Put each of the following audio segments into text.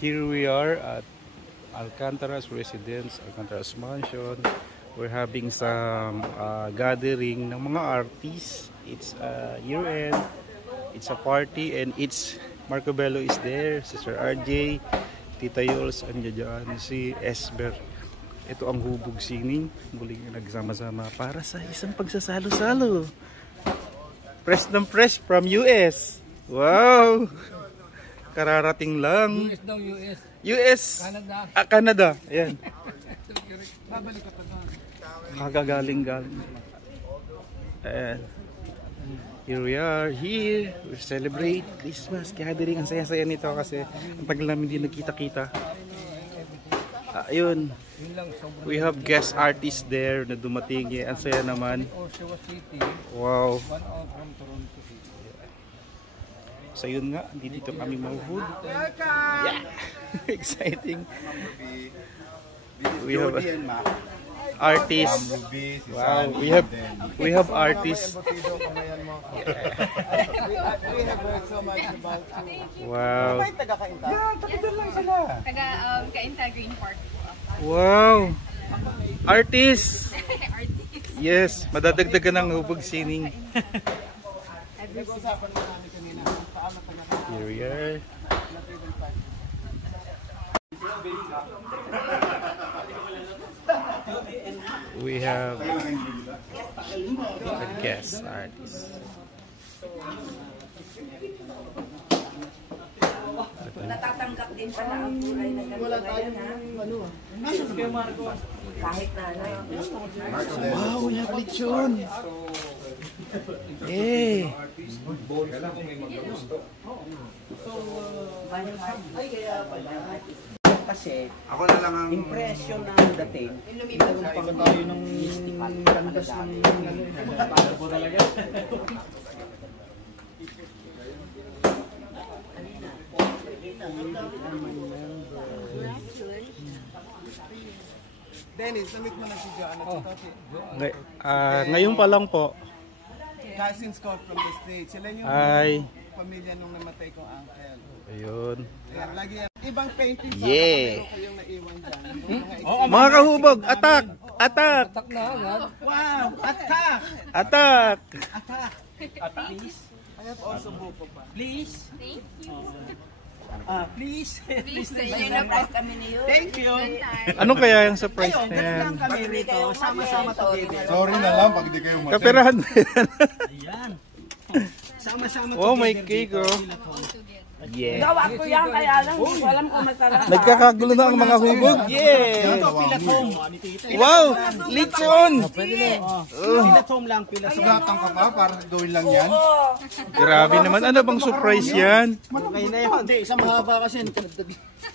Here we are at Alcantara's residence, Alcantara's mansion. We're having some gathering ng mga artists. It's year-end, it's a party, and it's Marco Bello is there, Sister RJ, Tita Yols, andyan dyan, si Esber. Ito ang hubog singing, muling nagsama-sama para sa isang pagsasalo-salo. Fresh ng fresh from US. Wow! Kararating lang. US daw, US. US. Canada. Canada. Ayan. Babalik ka pa doon. Kagagaling-galing. Ayan. Here we are. Here. We celebrate Christmas. Gathering. Ang saya-saya nito kasi ang tagal namin hindi nagkita-kita. Ayun. We have guest artists there na dumating. Ang saya naman. Oshawa City. Wow. 1 hour from Toronto City. So yun nga, dito kami mag-food. Yeah! Exciting. We have artists. Wow, we have artists. Wow. Taga Kainta Green Park po ako. Wow. Artists. Artist. Yes, madadagdagan ng hubog sining. Here we are. We have a guest artist. Natatanggap din pala ang kulay na gano'n ngayon, ha? Kahit na, Wow, we have lechon. Eh. Kasi ako na lang ang impression na dating. Meron pang tayo ng kandas ng para po talaga. Dennis, namit mo na si Joanna. Ngayon pa lang po. Cousins called from the States. Sila yung pamilya nung namatay kong uncle. Ayun. Ayan, lagi yan. Ibang painting sa Yeah. ko yung naiwan dyan. Mga kahubog, attack! Attack! Tak na agad. Wow! Attack! Attack! Attack! Please, I have also buko pa. please, Thank you. please. Please say may your na-price kami niyo. Thank you. Ano kaya yung surprise Ayun, na ganun yan? lang kami rito. Sama-sama together. Sorry na lang pag di kayo matay. Kaperahan. Ayan. Sama-sama Wow, may together cake, dito. oh. Yeah. Gawa ko yan, kaya lang hindi ko alam kung masarap. Nagkakagulo na ang mga hubog. Yeah! Pilatom. Wow! Lechon! Pilatom lang, pilatom. Sugatan ka pa para gawin lang yan? Grabe naman. Ano bang surprise yan? Okay na yun. Hindi, isang mahaba kasi.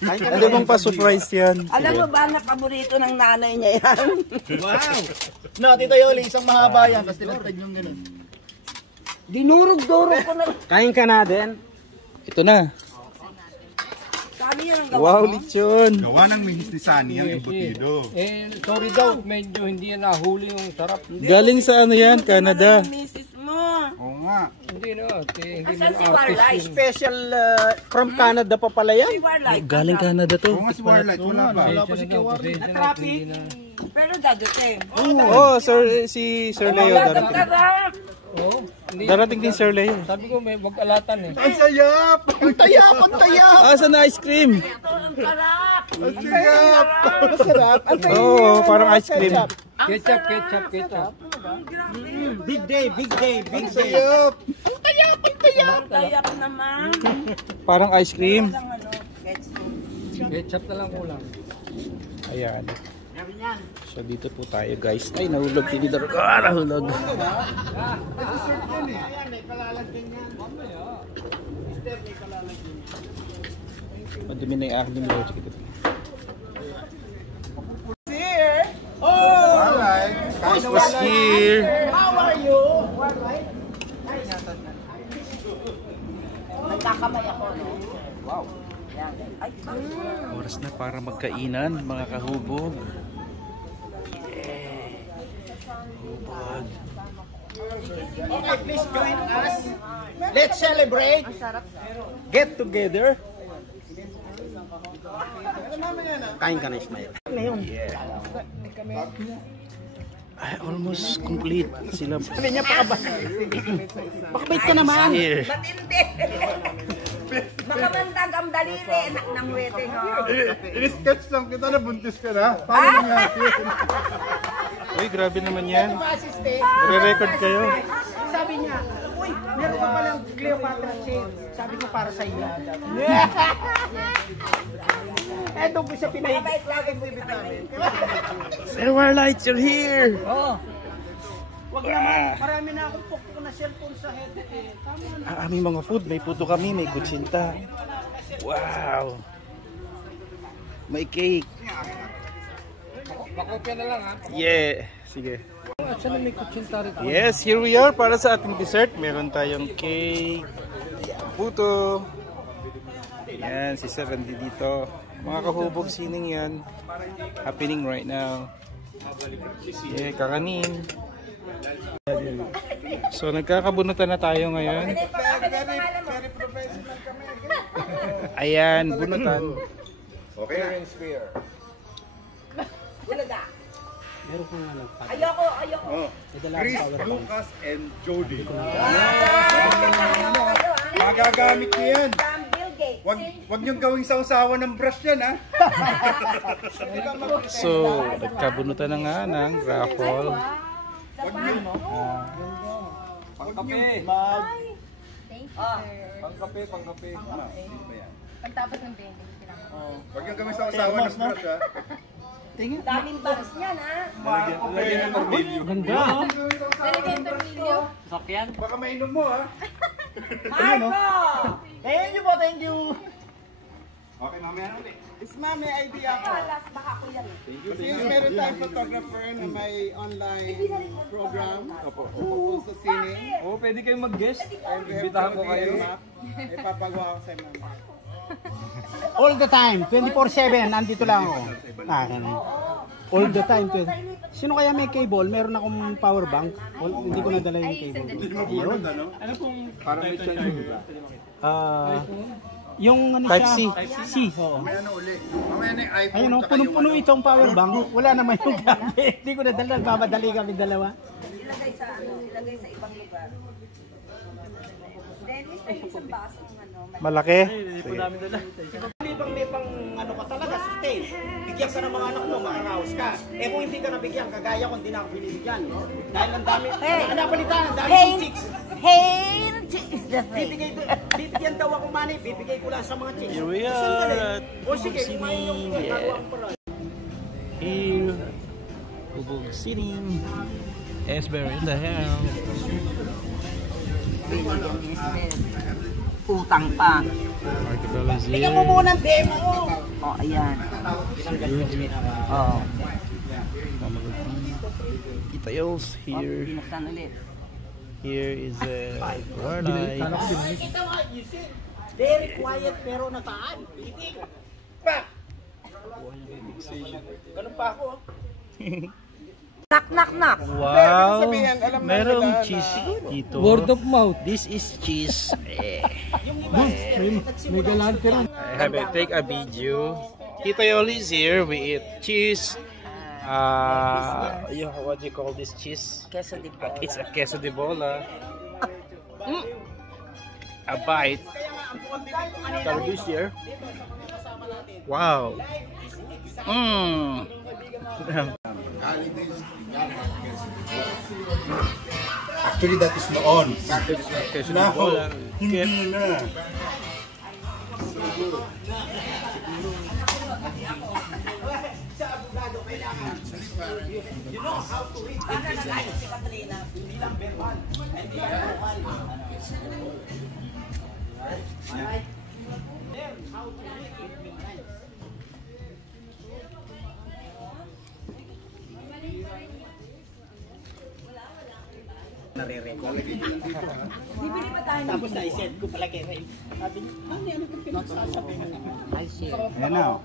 Ano bang pa-surprise yan? Alam mo ba na paborito ng nanay niya yan? Wow! No, Tito Yoli, isang mahaba yan. Tapos tinatad yung gano'n. Dinurog-durog ko na. Kain ka na din. Ito na. Sabi yun ang gawa Wow, mo. lechon. Gawa ng minis ni Sunny ang embutido. Sorry daw, medyo hindi yan nahuli yung sarap. Galing sa ano yan? Canada. Yung misis mo. Oo nga. Hindi na, hindi Asan mo si Warlight? Special from Canada pa pala yan. Si Warlight. Galing Canada to. Oo nga si Warlight, wala ba? Wala pa si Kiwari. Na-traffic. Pero dadating. Oh, sir, si Sir Leo darating. Sarap! Oh, hindi. Darating din Sir Leo. Sabi ko may wag-alatan eh. Ang sayap! Ang tayap! Ang tayap! Saan na ice cream? Ito ang sarap! Ang sayap! Masarap! Ang tayap! Oo, parang ice cream. Ketchup, ketchup, ketchup. Big day! Big day! Big day! Sayap! Ang tayap! Ang tayap! Ang tayak naman. Parang ice cream. Ang ano, ketchup. Ketchup na lang kulang. Ayan. So dito po tayo guys. Ay, nahulog si Didor. Nahulog. Madumi na yung aking nilog. Warlight! Guys was here. How are you? Nagkakamay ako, no? Wow. Yan. Ay, Oras na para magkainan, mga kahubog. Okay, please join us. Let's celebrate. Get together. Kain ka na, Ismael. Ay, almost complete sila. Sabi niya, pakabait ka naman. Here. Matindi. Makamandag ang daliri ng wedding. I-sketch lang kita na buntis ka na. Paano nangyari? Uy, grabe naman yan. Re-record kayo. Sabi niya, uy, meron ka palang Cleopatra chair. Sabi ko para sa iyo. Eh, doon ko siya pinahigit. Mabait lagi mo namin. Silver lights, you're here! Wag naman, marami na akong pokpok na cellphone sa head. Tama na. Aming mga food, may puto kami, may kutsinta. Wow! May cake. Makopya na lang ha. Yeah! Sige. Saan na may kutsinta rito? Yes, here we are para sa ating dessert. Meron tayong cake, puto. Yan, si Sir Randy dito. Mga kahubog sining yan. Happening right now. Yeah, kakanin. So, nagkakabunutan na tayo ngayon. Very professional kami. Ayan, bunutan. Okay na. Sphere. Bulaga. Meron ko nga lang. Ayoko. Chris, Lucas, and Jody. Kayo, Magagamit niyo yan. From Bill Gates. Wag niyong gawing sausawan ng brush yan, ha? So, nagkabunutan na nga ng raffle. Pangkape. Thank you, sir. Pangkape. Pagtapos ng vending, pinaka. Wag niyong gawing sausawan ng brush, ha? Daming bags niyan, ha? Lagyan ng tornilyo. Ganda. Lalagyan ng tornilyo. Baka mainom mo, ha? Marco! Thank you po, thank you. Okay, mamaya na ulit. Isma, may idea ako. Last, baka ako yan. Since meron tayong photographer na may online program tungkol sa sining, Oo, pwede kayong mag-guest. and we have Imbitahan ko to kayo. map, ipapagawa ko sa mama. All the time, 24/7, nandito lang ako. All the time. Sino kaya may cable? Meron akong power bank. Hindi ko nadala yung cable. Meron. Para may chance ba? Yung ano Type siya? C. C. Oo. Mamaya na ulit. Mamaya na yung iPhone. Ayun o, punong-puno itong power bank. Wala naman yung gamit. Hindi ko nadala. Nagmamadali kami dalawa. Ilagay sa ibang lugar. Dennis, may isang baso ng ano. Malaki? Libang may pang ano ka talaga, sustain. Bigyan ka ng mga anak mo, makaraos ka. Eh kung hindi ka nabigyan, kagaya kung hindi na ako binibigyan. Dahil ang dami, napalitan, ang dami ng chicks. Hey, is the thing. Bibigyan daw ako money, bibigay ko lang sa mga chicks. Here we are. O sige, kumain yung nagawa ko para. Here. Ubog Sining. Esber in the house. Utang pa. Markabella is Bigyan mo here. muna ng demo. Oh, ayan. Yuji. Oh. Mama Tita Yos here. Binuksan ulit. Here is Warlight. Kita mo, you see, very quiet pero nataan. Pitik. Pa! Ganun pa ako. Knock, knock, knock. Wow! sabihin, alam na Merong nila cheese dito. Word of mouth. This is cheese. May galante rin. I have to take a video. Tita Yoli is here. We eat cheese. What do you call this cheese? Queso de bola. It's a queso de bola. A bite. Shall we share? Wow. Actually, that is noon. Queso de bola. Hindi na. Tapos na-send ko pala kay Ray. Sabi niya, ano itong pinagsasabi mo? Ayan na.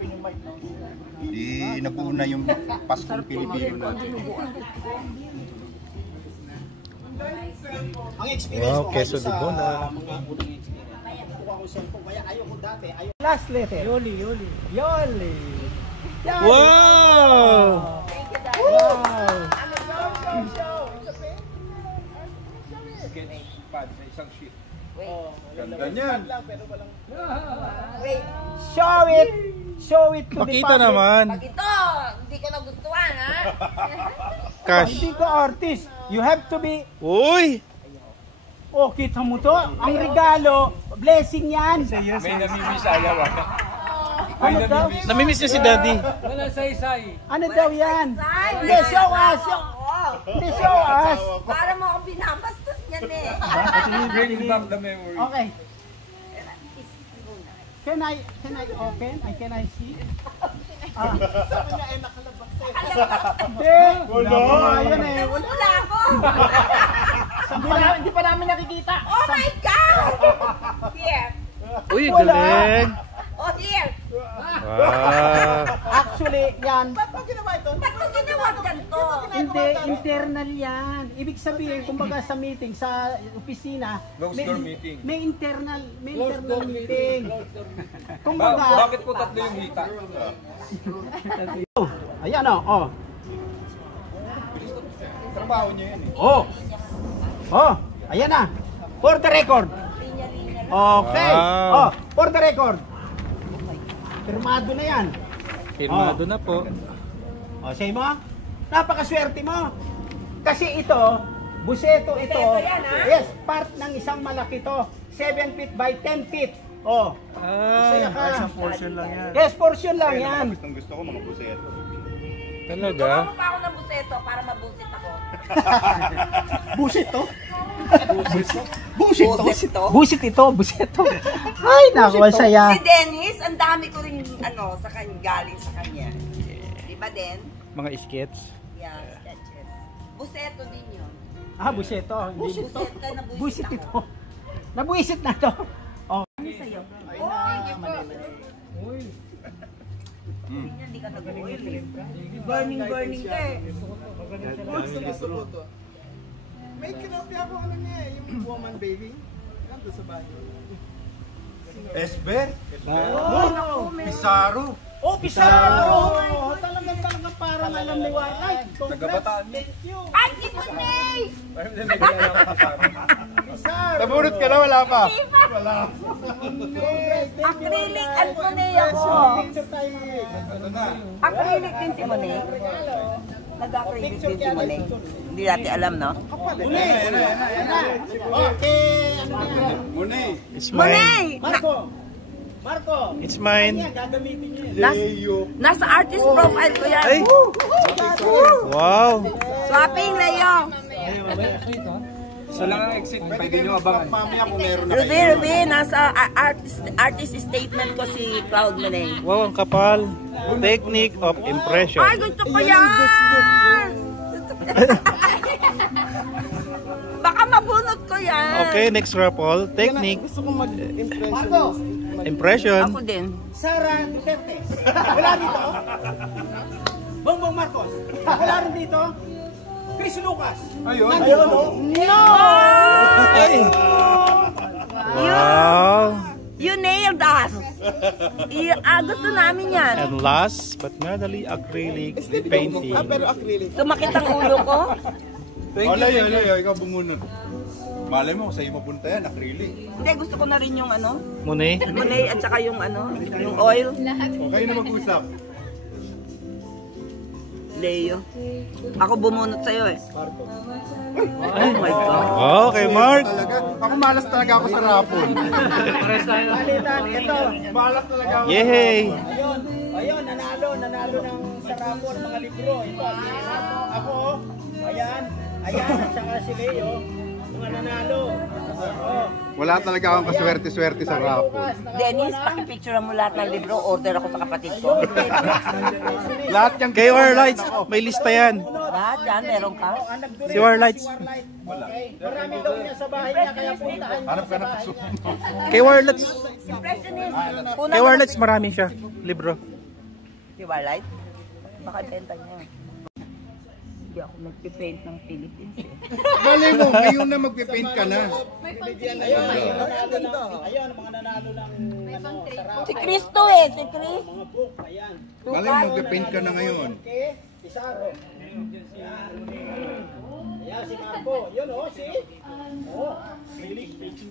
Di nabuo na yung Paskong Pilipino natin. Ang experience Wow, ko queso kayo de bola. mga unang experience. Kuha ko akong cellphone, kaya ayoko dati. Last letter. Yoli. Yoli. Wow! Wow! Ganda niyan. Wait. Show it to the Pakita public. naman. Pag ito, hindi ko nagustuhan, ha? Cash. Hindi ka artist. You have to be... Uy! Oh, kita mo to? Ang regalo, blessing yan. May namimiss ayaw ah. Ano daw? Namimiss niya si Daddy. Wala say-say. Ano daw yan? Say, Hindi, show us. Hindi, show us. para mo ako binabastos niyan eh. Bring back the memory. Okay. Can I open? Can I see? Hindi. Wala. Ayan eh. Wala ako. Hindi pa namin nakikita. Oh my God! Here. Uy, galing. Oh, here. Wow. Actually, yan. Ba't mo ginawa ganito? Hindi, internal yan. Ibig sabihin, kumbaga sa meeting, sa opisina, Closed door meeting. may internal meeting. Kumbaga, Bakit po tatlo yung hita? ayan o, Trabaho niya yan eh. ayan na. For the record. Okay. Wow. For the record. Firmado na yan. Firmado na po. Say mo, napakaswerte mo. Kasi ito, buseto ito. yan, ha? Yes, part ng isang malaki to. 7 feet by 10 feet. Saya ka. Isang portion lang yan. Yes, portion lang yan. Gusto ko mga buseto. Talaga? Gumawa pa ako ng buseto para mabusit ako. Busit to? Busit ito? Busit ito. Ay, naku, saya. Si Dennis, ang dami ko rin sa kanya, galing sa kanya. Di ba, Den? Mga skets. Yeah, sketches. Buseto din yun. Buseto. Hindi Buset ka na busit ako. ito. Nabuisit na to. Ano sa'yo? Hindi ka nag-oil eh. Burning ka eh. Gusto ko to. May kinopya ako ano niya eh, yung woman baby. Nandun sa bahay. Esber? Pizarro? Pizarro! Talagang parang alam ni Warlight. Taga-Bataan. Thank you. Ay, Timonay! Naburot ka na, wala pa? Wala. Acrylic at Monet ako. Picture tayo mamaya. Acrylic din si Monet. Nag-acrylic din si Monet. Hindi natin alam, no? Okay, ano na yan? Muni. It's mine. Monet! Marco! It's mine. Yan, gagamitin niyo yan. Nasa artist profile ko yan. Ay! Wow! Swapping, Leo. Isa lang ang exit. Pwede nyo abangan. Mamaya kung meron na Ruby, nasa artist statement ko si Cloud Monet. Wow, ang kapal. Technique of impression. Ay, gusto ko yan! Baka mabunot ko yan. Okay, next raffle. Technique. Gusto kong mag-impression. Impression. Ako din. Sara Duterte. Wala dito. Bongbong Marcos. Wala rin dito. Chris Lucas. Ayun. No! Ay! Wow! You nailed us. Gusto namin yan. And last but not the least, acrylic painting. Pero acrylic. Tumakit ang ulo ko. Alayo, ikaw bumunod. Malay mo, sa'yo mapunta yan, acrylic. Hindi, gusto ko na rin yung Monet. Monet at saka yung yung oil. Okay na mag-usap. Leo. Ako bumunot sa'yo eh. Oh my God. Okay, Mark. Talaga, ako malas talaga ako sa rapon. Palitan, ito. Malas talaga ako. Yay! Ayun, nanalo ng sarapon mga libro. Ito, ako, ayan, at saka si Leo, mga nanalo. Wala talaga akong kaswerte-swerte sa rapon. Dennis, pakipicture mo lahat ng libro. Order ako sa kapatid ko. Lahat yung Kay Warlights, may lista yan. Lahat yan, meron ka. Si Warlights. Marami daw niya sa bahay niya, kaya puntaan niya Hanap ka sa na bahay. Kay Warlights. Impressionist. Kay Warlights marami siya. Libro. Si Warlight? Baka benta niya. Hindi ako nagpipaint ng Philippines eh. Malay mo, ngayon na magpipaint ka na. May pang-trade po Ayun, kayo. ayun, mga nanalo ng May pang-trade po Si kayo. Cristo eh, si Chris. mga book, ayan. Malay mo, magpipaint ka na ngayon. Okay, Pizarro. Yan. Ayan, si Marco. Yun oh, si. Oh,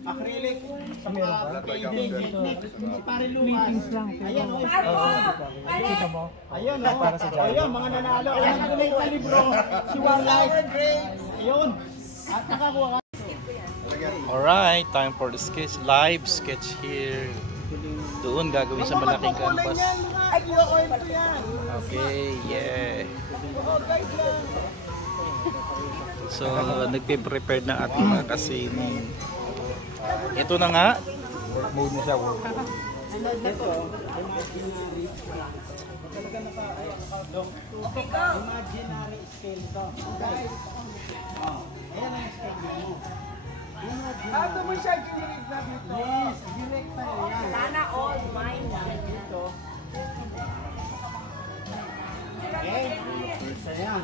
acrylic. Sa mga painting technique. Si Pare Lucas. Ayan oh. Ayun oh. Ayun, mga nanalo. Ayan, acrylic na libro. Si One Life. Ayun. At nakakuha ka. Alright, time for the sketch. Live sketch here. Doon gagawin sa malaking canvas. Ay, ito yan. Okay, yeah. So, nagpe-prepare na ating mga kasining. Ito na nga. Mode na siya. Imaginary scale to. Guys. Oh, ayan ang scale mo. Ito mo siya generate na dito. Yes, direct pa yan. Sana all mine. Dito. Okay? Ayan.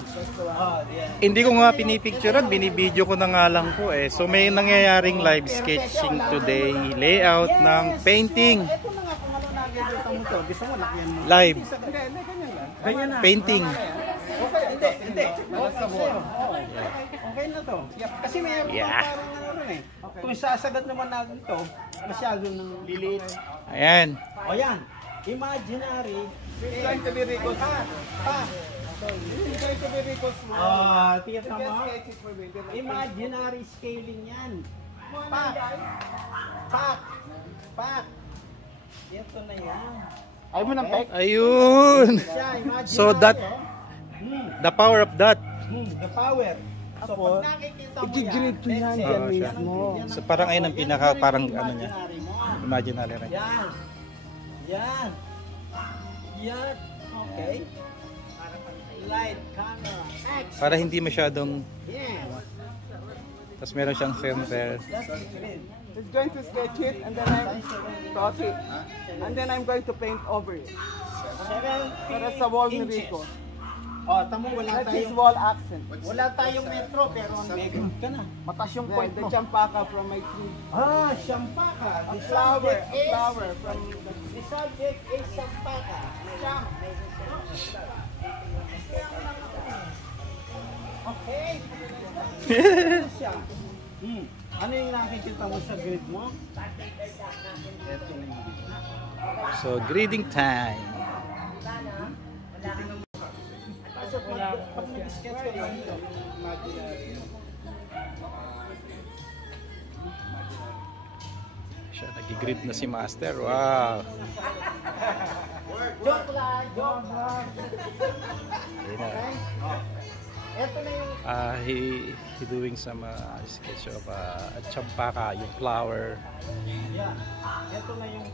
Oh, yan. Hindi ko nga pinipicturean, binibideo ko na nga lang po eh. So may nangyayaring live sketching today, layout ng painting. Ito na nga kung ano nakikita mo to. Gusto mo lakyan mo. Live Hindi, ganyan lang. Ganyan na. painting. Okay, hindi. Okay sa'yo. Okay na to. Kasi may Yeah. parang ano rin eh. Kung sasagat naman natin to, masyado nang liliit. Ayan. O yan. Imaginary. It's going to be Rico's. It's going to be Rico's. Tiyata mo. Sketch it for me. Imaginary scaling yan. Pak. Pak. Pak. Ito na yan. Ayaw mo ng pek? Ayun. Siya, imaginary. So that, the power of that. The power. So pag nakikita mo yan, ko yan dyan mismo. So parang ayun ang pinaka, parang ano niya. imaginary mo. Imaginary rin. Yan. Yan. Yan. Okay. Light, camera, action. Para hindi masyadong, Yes. tapos meron siyang center. That's it. It's going to sketch it and then I'm dot it. And then I'm going to paint over it. 17 So that's the wall ni inches. Rico. Oh, tamo wala That's his tayong wall accent. metro pero ang mega ka na. Mataas yung point the champaka from my tree. Champaka. A flower from The subject is champaka. Champ. Okay. Siya. Ano yung nakikita mo sa grid mo? Ito na yung So greeting time. So, pag nag-sketch ka lang ito, Siya, nag-grid na si Master. Wow. joke lang. Ayun na. Ito na yung He doing some sketch of champaka, yung flower. yan. Ito na yung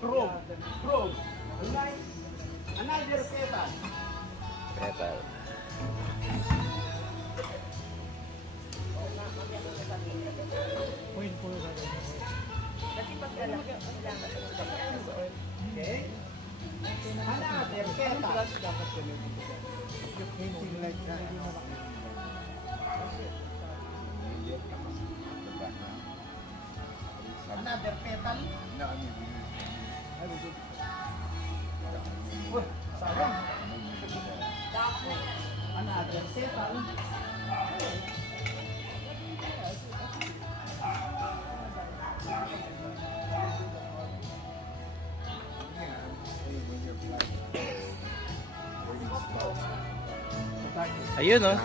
probe. Another petal. Petal. Okay. Another petal. Another petal. Uy, sayang. Another petal. Ayun oh.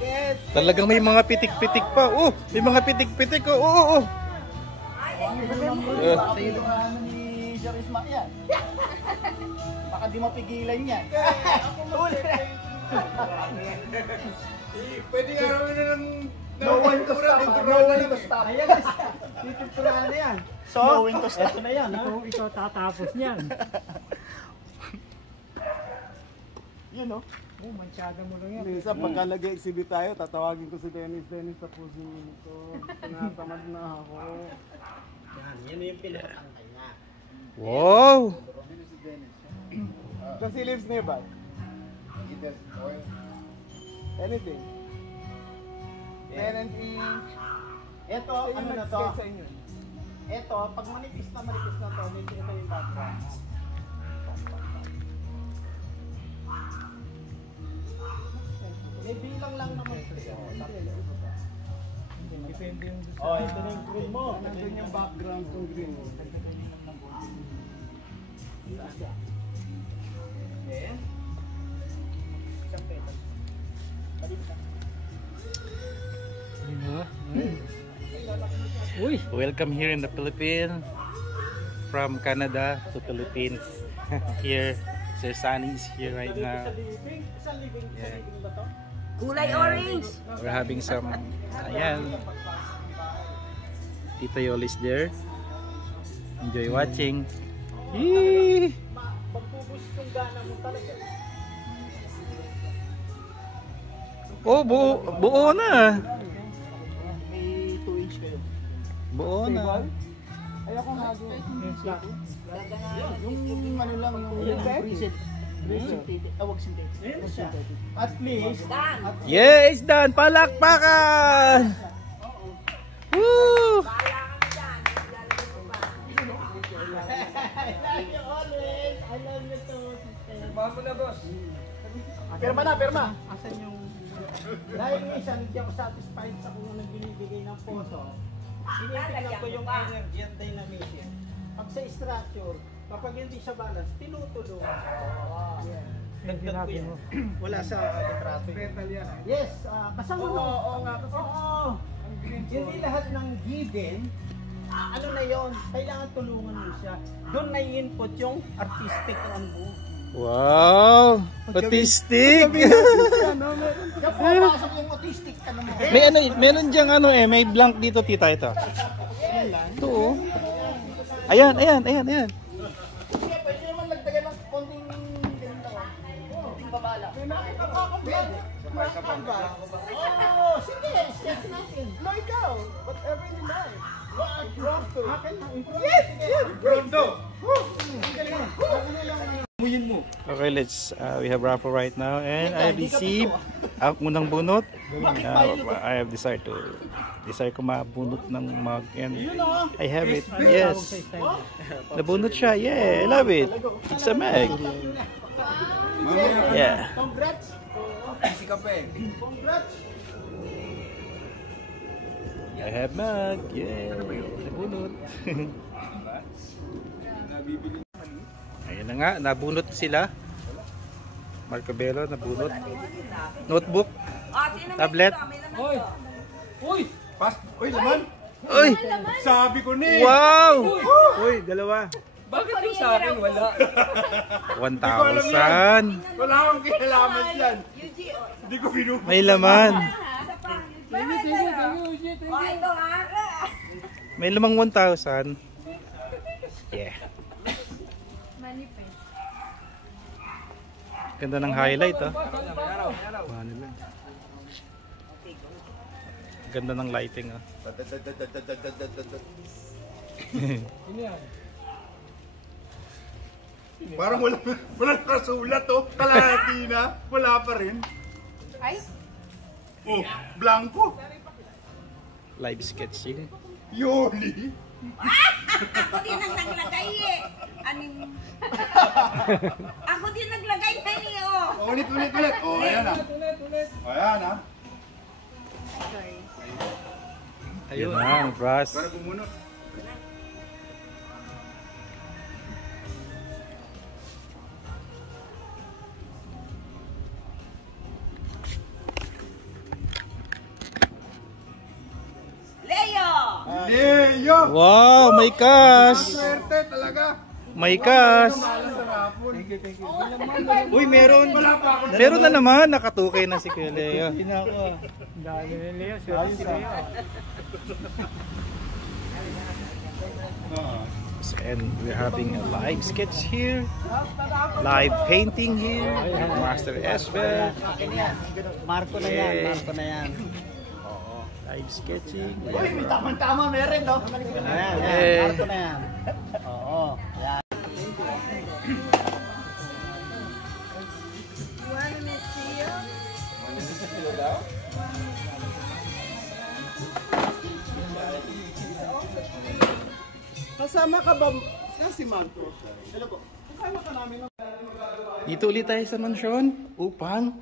yes. Talagang may mga pitik-pitik pa. Oh, may mga pitik-pitik. Oh. Ano ni Jorisma yan? Baka di mapigilan yan. Pwede nga naman na ng... No one to stop. No one to stop. Ayan, titipurahan na yan. So, eto na yan. Ikaw tatapos niyan. Yun no? Oh, mansyada mo lang yan. Minsan pagka nag-exhibit tayo, tatawagin ko si Dennis. Dennis, tapusin mo ito. Tinatamad na ako. Yan yung pinapatangkay na. Wow! Kasi lives nearby. Anything. Parent ink. Ito, ano na to? Sa inyo. Ito, pag manipis na to, ito yung background. May bilang lang naman ito. Depende yung gusto. Oh, ito na yung green mo. Nandun yung background kong green. Then, isang petal. Uy! Welcome here in the Philippines. From Canada to Philippines. Here, Sir Sunny is here right now. Isang living ba to? Kulay orange. We're having some, ayan. Tito Yoli's there. Enjoy watching. Yee! Pagpupus yung gana mo talaga. Oh, buo na. May 2 inch kayo. Buo na. Ay ako nga doon. Yung ano lang, yung preset. Awag synthetic. At least, Yeah, it's done. Palakpakan! Woo! I love you too, sister. Bago na, boss. Pirma na, pirma. Asan yung... Dahil minsan, hindi ako satisfied sa kung anong binibigay ng photo. Tinitignan ko yung energy at dynamism. Pag sa structure, kapag hindi siya balance, tinutulungan. Nagdag ko yan. Wala sa litrato. Metal yan. Yes, kasama mo. Oo nga. Kasi Oo. Hindi lahat ng given, ano na yon, kailangan tulungan mo siya. Doon na input yung artistic ang buo. Wow! Autistic! Kapag papasok yung autistic ka naman. May ano, meron diyang ano may blank dito, tita, ito. Ito oh. Ayan. Kaya pwede naman nagdagan ng konting ganito. Konting babala. may nakita pa ako ba? Nakita ba? Oh, sige, sketch natin. No, ikaw. Whatever you like. Rock to. Yes, yes. Pronto! Okay, let's we have raffle right now and I received ang unang bunot. I have decided ko mabunot ng mug and I have it. Yes. Nabunot siya. Yeah, I love it. It's a mug. Yeah. Congrats. Congrats. I have mug. Yeah. Nabunot. Ayun na nga, nabunot sila. Marco Bello, nabunot. Notebook, tablet. Uy! Uy! Uy, naman! Uy! Sabi ko ni! Wow! Uy, dalawa. Bakit yung sa akin wala? 1,000. Wala akong kinalaman yan! Hindi ko binuha. May laman. May lamang 1,000. Yeah. Ganda ng highlight, oh. Ganda ng lighting, oh. Parang wala nakasulat, oh. Kalahati na. Wala pa rin. Ay? Oh, blanco. Live sketching. Yoli. Ako din ang naglagay eh. Aning... Ako din naglagay na eh, oh. Ulit. Oh, ayan ah. Ayan ah. Ayun na, brush. Para kumunot. Leo! Wow, may cash. Swerte talaga. May cash. Uy, meron. Meron na naman, nakatukay na si Kuya Leo. Dali ni Leo. Si Leo. arts, and we're having a live sketch here, live painting here. Master Esbel. Marco na yan, Marco na yan. Oo, live sketching. Uy, may tamang-tama meron, no? Ayan, Marco na yan. Oo, yan. Kasama ka ba? Si Marco. Hello po. Kasama ka namin. Dito ulit tayo sa mansyon upang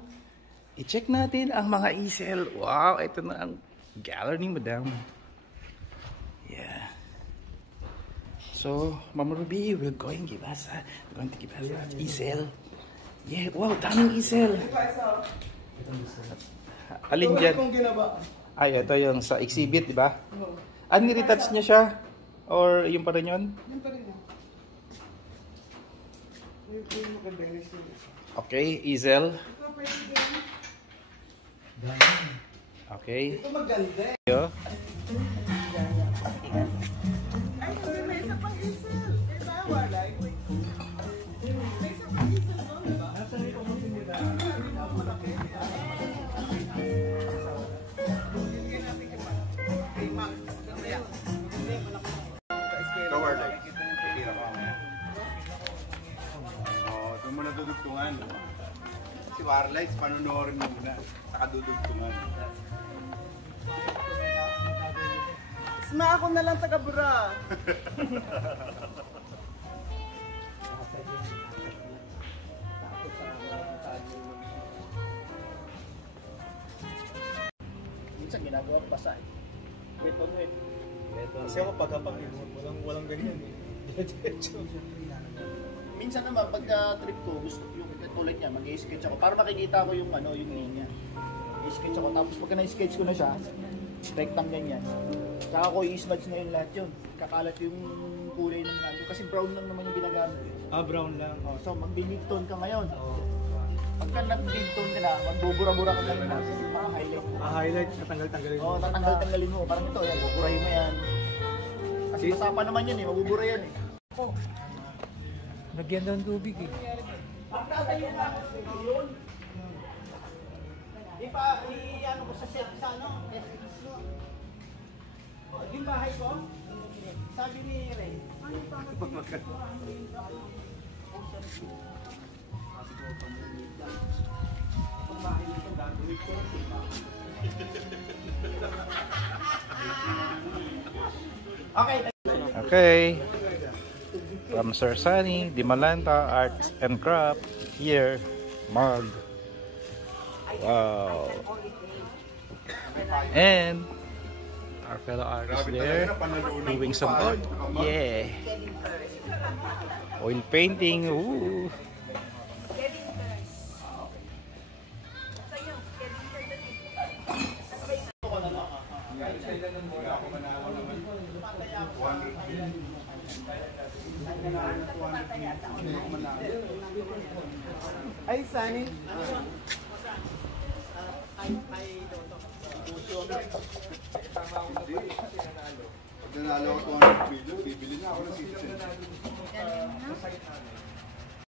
i-check natin ang mga easel. Wow, ito na ang gallery ni Madam. Yeah. So, Mama Ruby, we're going to give us an easel. Yeah, wow, daming easel. Alin dyan? Ay, ito yung sa exhibit, di ba? Ni-retouch niya siya? Or yung pa rin yun? Yung pa rin. Okay, easel. Okay. Ito maganda. Yo. Ay, may isa pang isel. Eh, wala. May isa pang isel doon, diba? Nasa rin ako sinila. Malaki. Kawarlay. Oo, doon mo nadudugtungan. Si Warlay, panunorin mo muna. Saka dudugtungan. Sma, ako na lang taga-bura. Minsan ginagawa ko basa eh. Wait on wait. Kasi ako pagkapag walang ganyan eh. Minsan naman pagka trip ko, gusto yung tulad niya, mag-sketch ako para makikita ko yung ano, yung linya. I-sketch ako tapos pagka na-sketch ko na siya, rectang ganyan. Saka ko i-smudge na yung lahat yun. Kakalat yung kulay ng nando kasi brown lang naman yung ginagamit. Brown lang. Oh, so mag-big tone ka ngayon. Pagka nag-big tone ka na, magbubura-bura ka lang na mga highlight. Highlight, tatanggal-tanggalin Oo, tatanggal-tanggalin mo. Parang ito, yan, buburahin mo yan. Kasi masapa naman yan eh, mabubura yan eh. Lagyan daw ng tubig eh. I-ano ko sa set sa ano? Yung bahay ko, sabi ni Ray. Okay. From Sir Sunny, Dimalanta Arts and Craft. Here, mug. Wow. And our fellow artists there doing some art. Yeah. Oil painting. Ooh. Ay, Sunny. Pag nanalo ako 200 million, bibili na ako ng citizen.